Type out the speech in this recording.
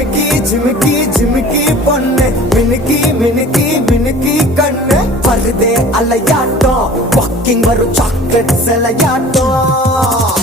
ஜிமிக்கி ஜிமிக்கி ஜிமிக்கி பொண்ணு மினுக்கி மினுக்கி மினுக்கி கண்ணு வருதே அலையாட்டம் வாக்கிங் வரும் சாக்லேட் சிலையாட்டம்